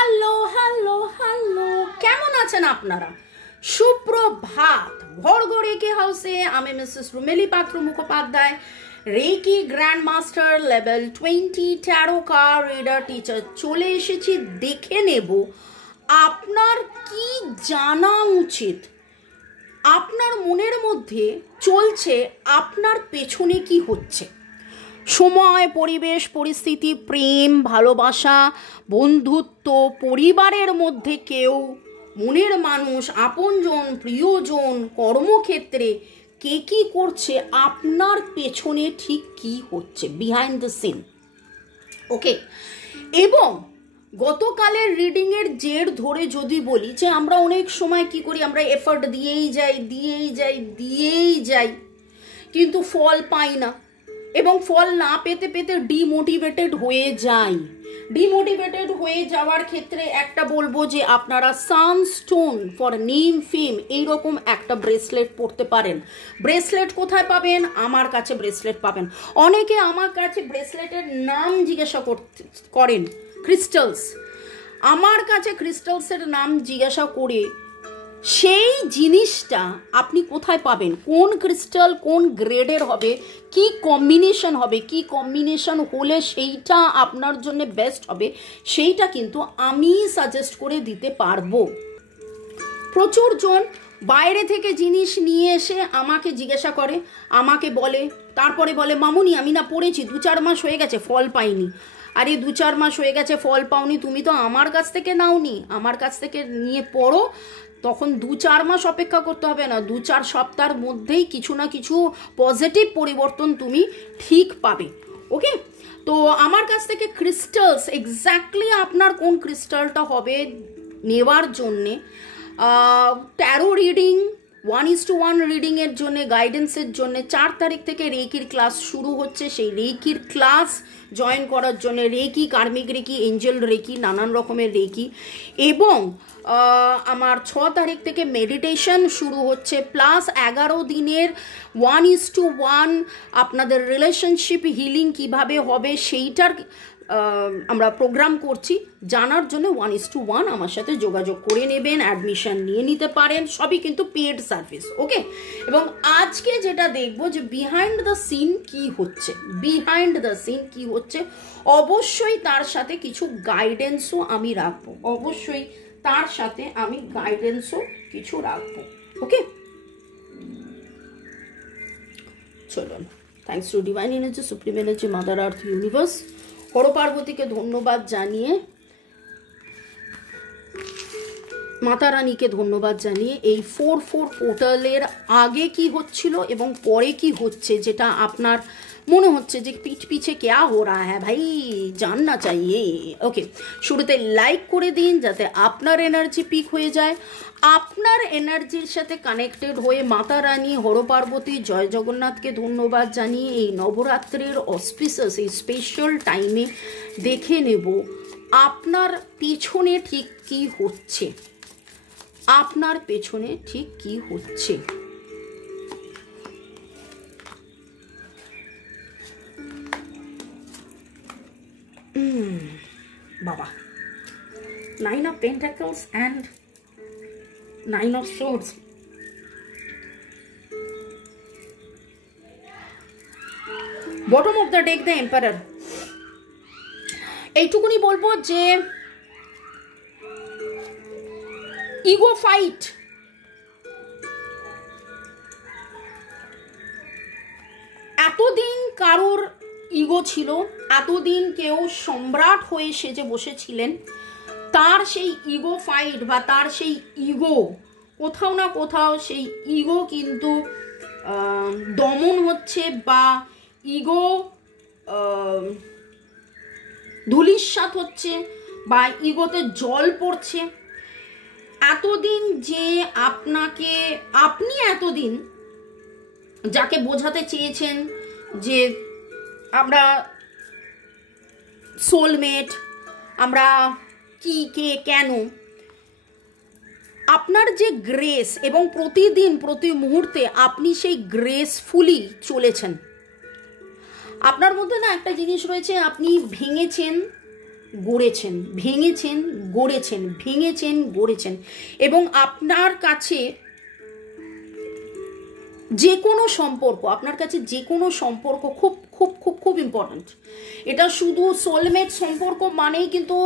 Hello hello hello, কেমন আছেন আপনারা? সুপ্রভাত। ভর্গ রেকি হাউসে আমি Mrs Rumeli Patra Mukhopadhyay, reiki grand master level 20 tarot card reader teacher চলে এসেছি। দেখে নেব আপনার কি জানা উচিত, আপনার মনের মধ্যে চলছে, আপনার পেছনে কি হচ্ছে। সময়, পরিবেশ, পরিস্থিতি, প্রেম, ভালোবাসা, বন্ধুত্ব, পরিবারের মধ্যে কেউ, মনের মানুষ, আপনজন, প্রিয়জন, কর্মক্ষেত্রে কে কী করছে, আপনার পেছনে ঠিক কি হচ্ছে, বিহাইন্ড দ্য সিন। ওকে, এবং গতকালের রিডিংয়ের জের ধরে যদি বলি যে আমরা অনেক সময় কি করি, আমরা এফর্ট দিয়েই যাই কিন্তু ফল পাই না, এবং ফল না পেতে পেতে ডিমোটিভেটেড হয়ে যাওয়ার ক্ষেত্রে একটা বলবো যে আপনারা সানস্টোন ফর নেম ফেম এইরকম একটা ব্রেসলেট পরতে পারেন। ব্রেসলেট কোথায় পাবেন? আমার কাছে ব্রেসলেট পাবেন। অনেকে আমার কাছে ব্রেসলেটের নাম জিজ্ঞাসা করেন, ক্রিস্টালস। আমার কাছে ক্রিস্টালসের নাম জিজ্ঞাসা করে সেই জিনিসটা আপনি কোথায় পাবেন, কোন ক্রিস্টাল কোন গ্রেডের হবে, কি কম্বিনেশন হবে, কি কম্বিনেশন হলে সেইটা আপনার জন্য বেস্ট হবে, সেইটা কিন্তু আমি সাজেস্ট করে দিতে পারবো। প্রচুর জন বাইরে থেকে জিনিস নিয়ে এসে আমাকে জিজ্ঞাসা করে, আমাকে বলে, তারপরে বলে মামুনি আমি না পড়েছি 2-4 মাস হয়ে গেছে ফল পাইনি। আরে 2-4 মাস হয়ে গেছে ফল পাওনি, তুমি তো আমার কাছ থেকে নাওনি, আমার কাছ থেকে নিয়ে পড়ো, তখন 2-4 মাস অপেক্ষা করতে হবে না, 2-4 সপ্তাহের মধ্যেই কিছু না কিছু পজিটিভ পরিবর্তন তুমি ঠিক পাবে। ওকে, তো আমার কাছ থেকে ক্রিস্টালস এক্স্যাক্টলি আপনার কোন ক্রিস্টালটা হবে নেওয়ার জন্যে, ট্যারো রিডিং 1:1 রিডিংয়ের জন্য, গাইডেন্সের জন্য 4 তারিখ থেকে রেকির ক্লাস শুরু হচ্ছে। সেই রেকির ক্লাস জয়েন করার জন্য রেকি, কার্মিক রেকি, এঞ্জেল রেকি, নানান রকমের রেকি, এবং আমার 6 তারিখ থেকে মেডিটেশন শুরু হচ্ছে, প্লাস 11 দিনের 1:1 আপনাদের রিলেশনশিপ হিলিং কিভাবে হবে সেইটার আমরা প্রোগ্রাম করছি। জানার জন্য 1:1 আমার সাথে যোগাযোগ করে নেবেন, অ্যাডমিশন নিয়ে নিতে পারেন, সবই কিন্তু পেড সার্ভিস। ওকে, এবং আজকে যেটা দেখবো যে বিহাইন্ড দ্য সিন কি হচ্ছে, অবশ্যই তার সাথে কিছু গাইডেন্সও আমি রাখবো, ওকে। চলুন, thanks to divine energy, supreme energy, mother earth, universe, Har পার্বতীকে ধন্যবাদ জানিয়ে, মাতা রানীকে ধন্যবাদ জানিয়ে এই 4/4 পোর্টালের আগে কি হচ্ছিল এবং পরে কি হচ্ছে, যেটা আপনার মনে হচ্ছে যে পিছে ক্যা হো রা হ্যাঁ ভাই জাননা চাইয়ে। ওকে, শুরুতে লাইক করে দিন যাতে আপনার এনার্জি পিক হয়ে যায়। আপনার এনার্জির সাথে কানেক্টেড হয়ে মাতা রানী, হর পার্বতী, জয় জগন্নাথকে ধন্যবাদ জানিয়ে এই নবরাত্রির অসপিসিয়াস এই স্পেশাল টাইমে দেখে নেব আপনার পেছনে ঠিক কি হচ্ছে, বাবা, 9 of Pentacles and 9 of Swords। Bottom of the deck the emperor. এইটুকুনি বলবো যে ইগো ফাইট, এতদিন কারোর ইগো ছিল, এতদিন কেউ সম্রাট হয়ে সেজে বসেছিলেন, তার সেই ইগো ফাইট বা তার সেই ইগো কোথাও না কোথাও সেই ইগো কিন্তু দমন হচ্ছে বা ইগো ধূলিসাৎ হচ্ছে বা ইগোতে জল পড়ছে। এতদিন যে আপনি এতদিন যাকে বোঝাতে চেয়েছেন যে আমরা সোলমেট, আমরা কি, কে, কেন, আপনার যে গ্রেস এবং প্রতিদিন প্রতি মুহূর্তে আপনি সেই গ্রেসফুলি চলেছেন। আপনার মধ্যে না একটা জিনিস রয়েছে, আপনি ভেঙেছেন, গড়েছেন, ভেঙেছেন, গড়েছেন, ভেঙেছেন, গড়েছেন। এবং আপনার কাছে যে কোনো সম্পর্ক, আপনার কাছে যে কোনো সম্পর্ক খুব খুব খুব খুব ইম্পর্ট্যান্ট। এটা শুধু সোলমেট সম্পর্ক মানেই কিন্তু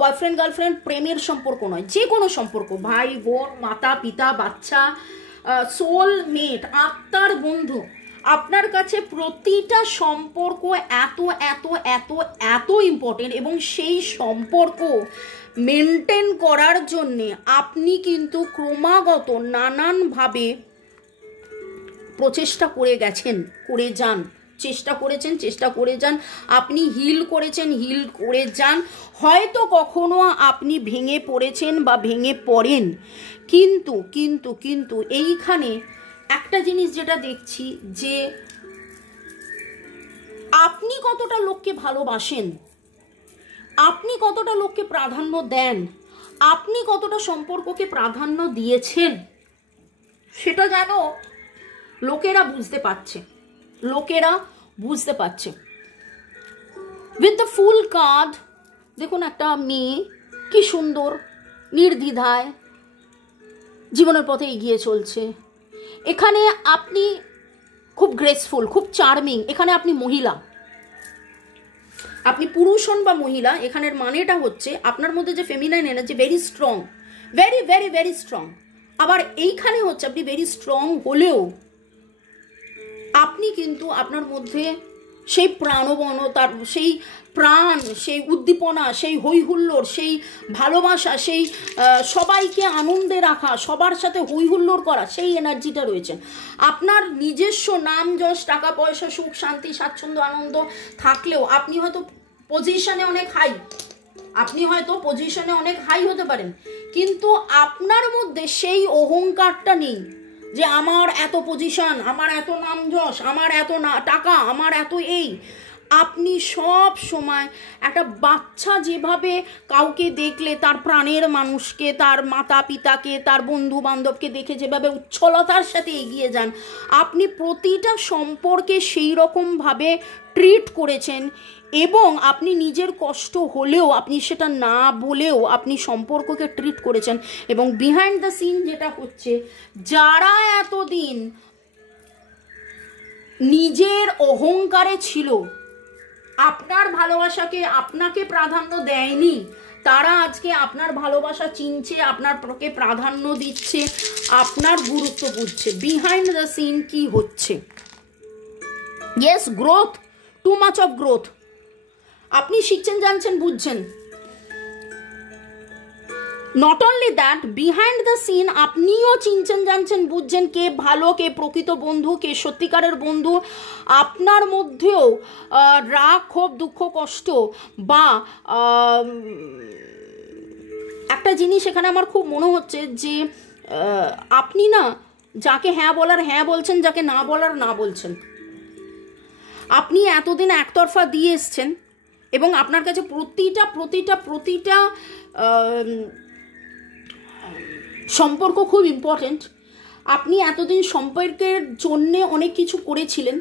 বয়ফ্রেন্ড গার্লফ্রেন্ড প্রেমের সম্পর্ক নয়, যে কোনো সম্পর্ক, ভাই বোন, মাতা পিতা, বাচ্চা, সোলমেট, আত্মার বন্ধু, আপনার কাছে প্রতিটা সম্পর্ক এত এত এত এত ইম্পর্টেন্ট। এবং সেই সম্পর্ক মেনটেন করার জন্যে আপনি কিন্তু ক্রমাগত নানানভাবে প্রচেষ্টা করে গেছেন, করে যান, চেষ্টা করেছেন, চেষ্টা করে যান, আপনি হিল করেছেন, হিল করে যান। হয়তো কখনো আপনি ভেঙে পড়েছেন বা ভেঙে পড়েন, কিন্তু কিন্তু কিন্তু এইখানে একটা জিনিস যেটা দেখছি যে আপনি কতটা লোককে ভালোবাসেন, আপনি কতটা লোককে প্রাধান্য দেন, আপনি কতটা সম্পর্ককে প্রাধান্য দিয়েছেন, সেটা যেন লোকেরা বুঝতে পারছে, লোকেরা বুঝতে পারছে। উইথ দ্য ফুল কার্ড দেখুন, একটা মেয়ে কি সুন্দর নির্দ্বিধায় জীবনের পথে এগিয়ে চলছে। এখানে আপনি খুব গ্রেসফুল, খুব চার্মিং। এখানে আপনি মহিলা, আপনি পুরুষ হন বা মহিলা, এখানের মানেটা হচ্ছে আপনার মধ্যে যে feminine energy very strong, very very very strong. আবার এইখানে হচ্ছে আপনি ভেরি স্ট্রং হলেও আপনি কিন্তু আপনার মধ্যে সেই প্রাণবনতার, সেই প্রাণ, সেই উদ্দীপনা, সেই হৈহুল্লোড়, সেই ভালোবাসা, সেই সবাইকে আনন্দে রাখা, সবার সাথে হৈহুল্লোড় করা, সেই এনার্জিটা রয়েছে। আপনার নিজস্ব নাম যশ, টাকা পয়সা, সুখ শান্তি, স্বাচ্ছন্দ্য, আনন্দ থাকলেও আপনি হয়তো পজিশনে অনেক হাই, আপনি হয়তো পজিশনে অনেক হাই হতে পারেন, কিন্তু আপনার মধ্যে সেই অহংকারটা নেই যে আমার এত পজিশন, আমার এত নাম যশ, আমার এত টাকা, আমার এত এই। আপনি সব সময় একটা বাচ্চা যেভাবে কাউকে দেখলে তার প্রাণের মানুষকে, তার মাতা পিতাকে, তার বন্ধু বান্ধবকে দেখে যেভাবে উচ্ছলতার সাথে এগিয়ে যান, আপনি প্রতিটা সম্পর্কে সেই রকমভাবে ট্রিট করেছেন। এবং আপনি নিজের কষ্ট হলেও আপনি সেটা না বলেও আপনি সম্পর্ককে ট্রিট করেছেন। এবং বিহাইন্ড দ্য সিন যেটা হচ্ছে, যারা এতদিন নিজের অহংকারে ছিল, আপনার ভালোবাসাকে, আপনাকে প্রাধান্য দেয়নি, তারা আজকে আপনার ভালোবাসা চিনছে, আপনারকে প্রাধান্য দিচ্ছে, আপনার গুরুত্ব বুঝছে। বিহাইন্ড দ্য সিন কি হচ্ছে? Yes, growth, too much of growth. আপনি শিখছেন, জানছেন, বুঝছেন। Not only that, behind the scene আপনিও চিনছেন, জানছেন, বুঝছেন কে ভালো, কে প্রকৃত বন্ধু, কে সত্যিকারের বন্ধু। আপনার মধ্যেও রাগ, ক্ষোভ, দুঃখ, কষ্ট বা একটা জিনিস এখানে আমার খুব মনে হচ্ছে যে আপনি না যাকে হ্যাঁ বলার হ্যাঁ বলছেন, যাকে না বলার না বলছেন। আপনি এতদিন একতরফা দিয়ে এসছেন এবং আপনার কাছে প্রতিটা সম্পর্ক খুব ইম্পর্টেন্ট। আপনি এতদিন সম্পর্কের জন্যে অনেক কিছু করেছিলেন,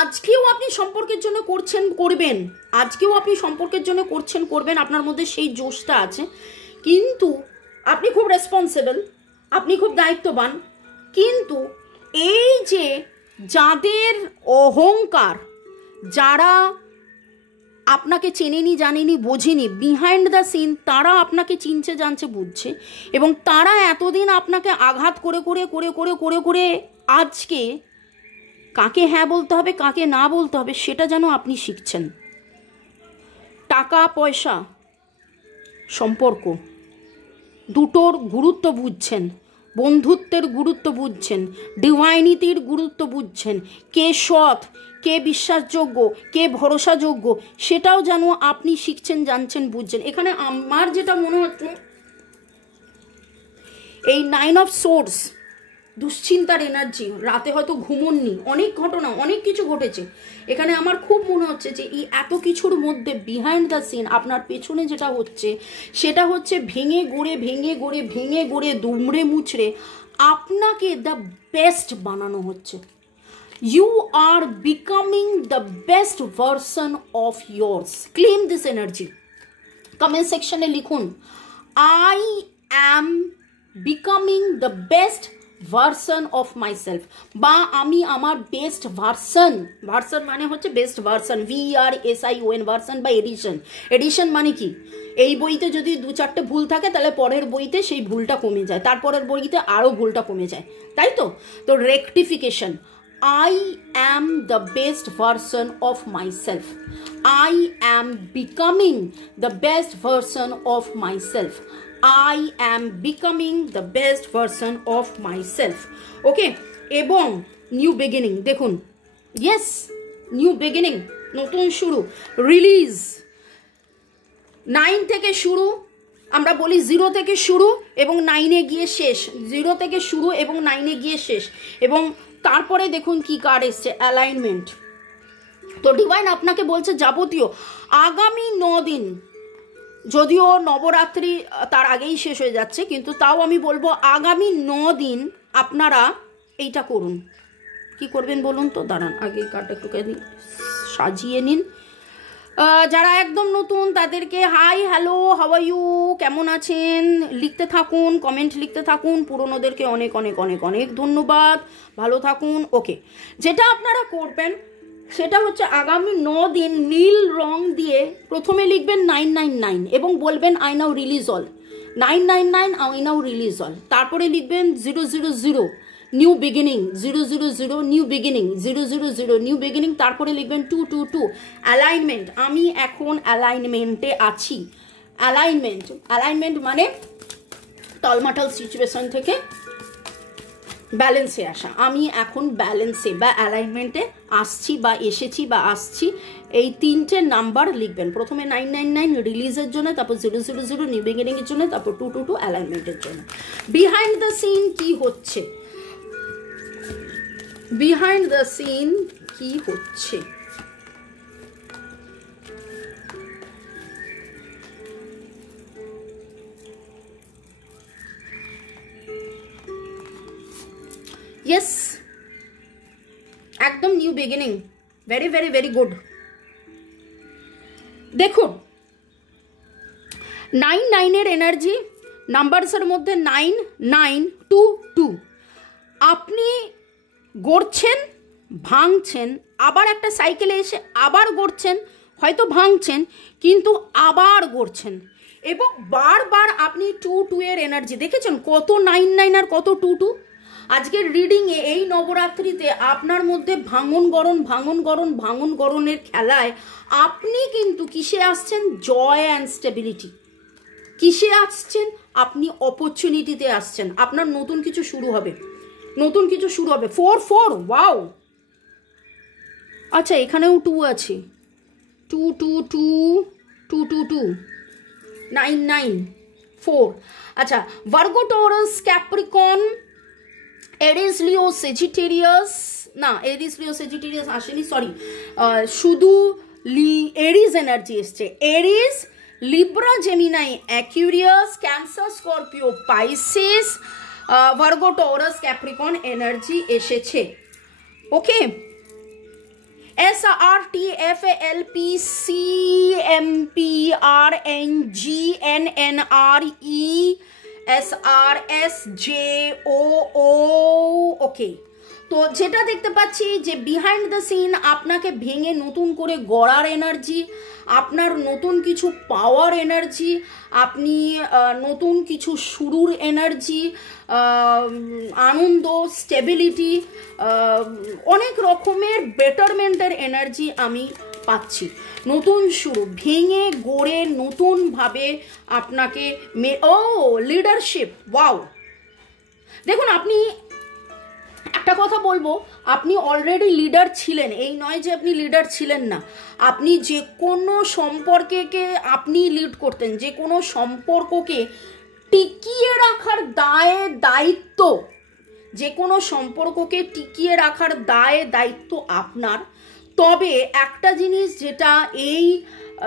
আজকেও আপনি সম্পর্কের জন্য করছেন, করবেন, আজকেও আপনি সম্পর্কের জন্য করছেন, করবেন। আপনার মধ্যে সেই জোশটা আছে, কিন্তু আপনি খুব রেসপন্সিবল, আপনি খুব দায়িত্ববান। কিন্তু এই যে যাদের অহংকার, যারা আপনাকে চেনেনি, জানেনি, বোঝেনি, বিহাইন্ড দ্য সিন তারা আপনাকে চিনছে, জানছে, বুঝছে। এবং তারা এতদিন আপনাকে আঘাত করে করে করে করে করে করে আজকে কাকে হ্যাঁ বলতে হবে, কাকে না বলতে হবে সেটা যেন আপনি শিখছেন। টাকা পয়সা, সম্পর্ক দুটোর গুরুত্ব বুঝছেন, বন্ধুত্বের গুরুত্ব বুঝছেন, ডিভাইনিটির গুরুত্ব বুঝছেন, কে সৎ, কে বিশ্বাসযোগ্য, কে ভরসাযোগ্য সেটাও যেন আপনি শিখছেন, জানছেন, বুঝছেন। এখানে আমার যেটা মনে হচ্ছে, এই 9 অফ সোর্স, দুশ্চিন্তার এনার্জি, রাতে হয়তো ঘুমোননি, অনেক ঘটনা, অনেক কিছু ঘটেছে। এখানে আমার খুব মনে হচ্ছে যে এই এত কিছুর মধ্যে বিহাইন্ড দ্য সিন আপনার পেছনে যেটা হচ্ছে সেটা হচ্ছে ভেঙে গড়ে দুমড়ে মুচড়ে আপনাকে দ্য বেস্ট বানানো হচ্ছে। You are becoming the best version of yours. Claim this energy. Comment section এ লিখুন, I am becoming the best version of myself, বা আমি আমার বেস্ট ভার্সন, ভার্সন মানে হচ্ছে বেস্ট ভার্সন, VERSION, ভার্সন বা এডিশন। এডিশন মানে কি, এই বইতে যদি 2-4টে ভুল থাকে তাহলে পরের বইতে সেই ভুলটা কমে যায়, তারপরের বইতে আরও ভুলটা কমে যায়, তাই তো। তো rectification, I am the best version of myself. I am becoming the best version of myself. I am becoming the best version of myself. Okay, এবং নিউ বিগিনিং দেখুন, ইয়েস নিউ বিগিনিং, নতুন শুরু, রিলিজ, 9 থেকে শুরু, আমরা বলি 0 থেকে শুরু এবং 9-এ গিয়ে শেষ, 0 থেকে শুরু এবং 9-এ গিয়ে শেষ। এবং তারপরে দেখুন কি কার্ড এসছে, অ্যালাইনমেন্ট। তো ডিভাইন আপনাকে বলছে যাবতীয় আগামী 9 দিন, যদিও নবরাত্রি তার আগেই শেষ হয়ে যাচ্ছে, কিন্তু তাও আমি বলবো আগামী 9 দিন আপনারা এইটা করুন। কি করবেন বলুন তো, দাঁড়ান আগে কার্ডটা একটুখানি সাজিয়ে নিন। যারা একদম নতুন তাদেরকে hi, hello, how are you, কেমন আছেন লিখতে থাকুন, কমেন্ট লিখতে থাকুন। পুরনোদেরকে অনেক অনেক অনেক অনেক ধন্যবাদ, ভালো থাকুন। ওকে, যেটা আপনারা করবেন সেটা হচ্ছে আগামী 9 দিন নীল রং দিয়ে প্রথমে লিখবেন 999 এবং বলবেন I now release all, 999 I now release all. তারপরে লিখবেন 000 new beginning, 000 new beginning, 000 new beginning. তারপরে লিখবেন 222 অ্যালাইনমেন্ট, আমি এখন অ্যালাইনমেন্টে আছি। অ্যালাইনমেন্ট মানে টলমাটল সিচুয়েশন থেকে ব্যালেন্সে আসা, আমি এখন ব্যালেন্সে বা অ্যালাইনমেন্টে আসছি বা এসেছি বা আসছি। এই 3টে নাম্বার লিখবেন, প্রথমে 999 রিলিজের জন্য, তারপর 000 নিউ বিগিনিংয়ের জন্য, তারপর 222 অ্যালাইনমেন্টের জন্য। বিহাইন্ড দ্য সিন কি হচ্ছে, বিহাইন্ড দ্য সিন কি হচ্ছে, ইয়েস একদম new beginning, very very very good. দেখুন 99-এর এনার্জি, নাম্বারসের মধ্যে 9922, আপনি গড়ছেন, ভাঙছেন, আবার একটা সাইকেলে এসে আবার গড়ছেন, হয়তো ভাঙছেন কিন্তু আবার গড়ছেন, এবং বারবার আপনি 22-এর এনার্জি দেখেছেন, কত 99 আর কত 22। আজকের রিডিংয়ে এই নবরাত্রিতে আপনার মধ্যে ভাঙন গড়নের খেলায় আপনি কিন্তু কিসে আসছেন, জয় অ্যান্ড স্টেবিলিটি। কিসে আসছেন, আপনি অপরচুনিটিতে আসছেন, আপনার নতুন কিছু শুরু হবে, নতুন কিছু শুরু হবে। 4 ওয়াও, আচ্ছা এখানেও 2 আছে, 2 9 আচ্ছা, ভার্গো, টরাস, ক্যাপ্রিকন, এরিস, লিও, সেজিটেরিয়াস, না এরিস লিও সেজিটেরিয়াস আসেনি, সরি, শুধু এরিস এনার্জি এসছে, Aries, Libra, Gemini, Aquarius, Cancer, Scorpio, Pisces, Virgo, Taurus, Capricorn energy এসেছে। Okay, SRTFLPCMPRNGNNRESRSJOO। ওকে, তো যেটা দেখতে পাচ্ছি যে বিহাইন্ড দ্য সিন আপনাকে ভেঙে নতুন করে গড়ার এনার্জি, আপনার নতুন কিছু পাওয়ার এনার্জি, আপনি নতুন কিছু শুরুর এনার্জি, আনন্দ, স্টেবিলিটি, অনেক রকমের বেটারমেন্টের এনার্জি আমি পাচ্ছি। নতুন শুরু, ভেঙে গড়ে নতুনভাবে আপনাকে লিডারশিপ, ওয়াও। দেখুন আপনি, একটা কথা বলবো, আপনি অলরেডি লিডার ছিলেন, এই নয় যে আপনি লিডার ছিলেন না। আপনি যে কোনো সম্পর্ককে আপনি লিড করতেন, যে কোনো সম্পর্ককে টিকিয়ে রাখার দায়িত্ব, যে কোনো সম্পর্ককে টিকিয়ে রাখার দায়িত্ব আপনার। তবে একটা জিনিস যেটা এই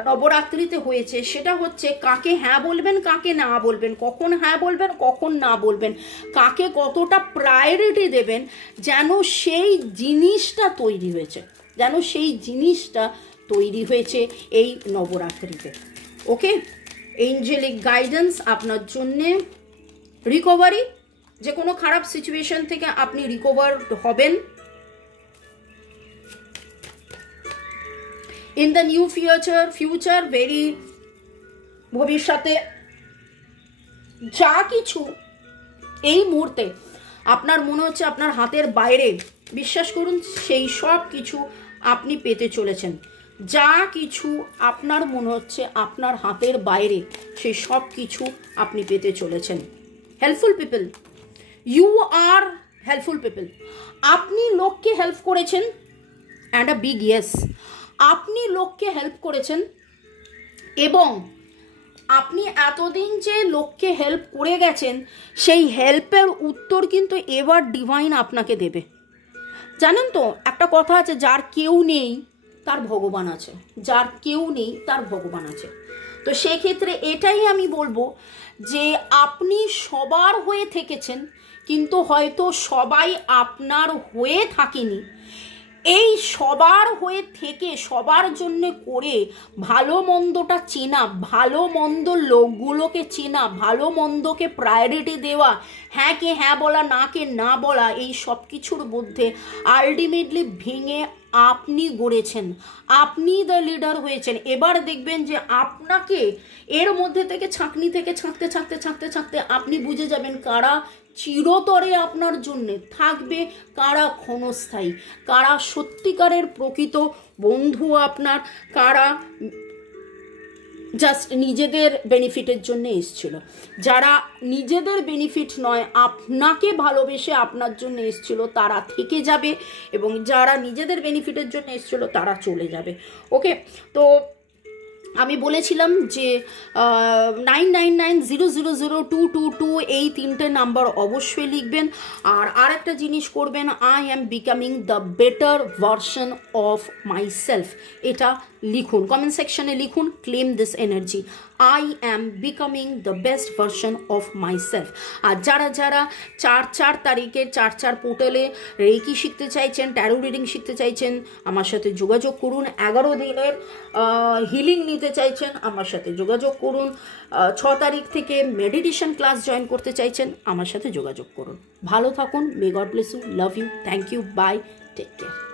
নবরাত্রিতে হয়েছে, সেটা হচ্ছে কাকে হ্যাঁ বলবেন, কাকে না বলবেন, কখন হ্যাঁ বলবেন, কখন না বলবেন, কাকে কতটা প্রায়োরিটি দেবেন, যেন সেই জিনিসটা তৈরি হয়েছে, যেন সেই জিনিসটা তৈরি হয়েছে এই নবরাত্রিতে। ওকে, এঞ্জেলিক গাইডেন্স আপনার জন্যে রিকভারি, যে কোনো খারাপ সিচুয়েশন থেকে আপনি রিকভার হবেন। In the new future very ভবিষ্যতে যা কিছু এই মুহূর্তে আপনার মনে হচ্ছে আপনার হাতের বাইরে, বিশ্বাস করুন সেই সব কিছু আপনি পেতে চলেছেন। যা কিছু আপনার মনে হচ্ছে আপনার হাতের বাইরে, সেই সব কিছু আপনি পেতে চলেছেন। Helpful people, you are helpful people. আপনি লোককে হেল্প করেছেন, অ্যান্ড আ বিগ ইয়েস, আপনি লোককে হেল্প করেছেন, এবং আপনি এতদিন যে লোককে হেল্প করে গেছেন সেই হেল্পের উত্তর কিন্তু এবার ডিভাইন আপনাকে দেবে। জানেন তো একটা কথা আছে, যার কেউ নেই তার ভগবান আছে, যার কেউ নেই তার ভগবান আছে। তো সেক্ষেত্রে এটাই আমি বলবো যে আপনি সবার হয়ে থেকেছেন, কিন্তু হয়তো সবাই আপনার হয়ে থাকেনি। এই সবার হয়ে থেকে সবার জন্য করে ভালো মন্দটা চেনা, ভালো মন্দ লোকগুলোকে চেনা, ভালো মন্দকে প্রায়োরিটি দেওয়া, হ্যাঁ কে হ্যাঁ বলা, না কে না বলা, এই সব কিছুর মধ্যে আলটিমেটলি ভেঙে আপনি গড়েছেন, আপনি দ্য লিডার হয়েছেন। এবার দেখবেন যে আপনাকে এর মধ্যে থেকে ছাঁকনি থেকে ছাঁকতে ছাঁকতে ছাঁকতে ছাঁকতে আপনি বুঝে যাবেন কারা চিরতরে আপনার জন্যে থাকবে, কারা ক্ষণস্থায়ী, কারা সত্যিকারের প্রকৃত বন্ধু আপনার, কারা জাস্ট নিজেদের বেনিফিটের জন্য এসছিল। যারা নিজেদের বেনিফিট নয়, আপনাকে ভালোবেসে আপনার জন্য এসছিল, তারা থেকে যাবে, এবং যারা নিজেদের বেনিফিটের জন্য এসছিল তারা চলে যাবে। ওকে, তো আমি বলেছিলাম যে 9990002222 এই 3টে নাম্বার অবশ্যই লিখবেন। আর একটা জিনিস করবেন, I am becoming the better version of myself, এটা লিখুন, কমেন্ট সেকশনে লিখুন, claim this energy, I am becoming the best version of myself. আর যারা যারা 4 তারিখের 4 পোর্টালে রেকি শিখতে চাইছেন, ট্যারো রিডিং শিখতে চাইছেন, আমার সাথে যোগাযোগ করুন। 11 দিনের হিলিং নিতে চাইছেন, আমার সাথে যোগাযোগ করুন। 6 তারিখ থেকে মেডিটেশন ক্লাস জয়েন করতে চাইছেন, আমার সাথে যোগাযোগ করুন। ভালো থাকুন, may God bless you, love you, thank you, bye, take care.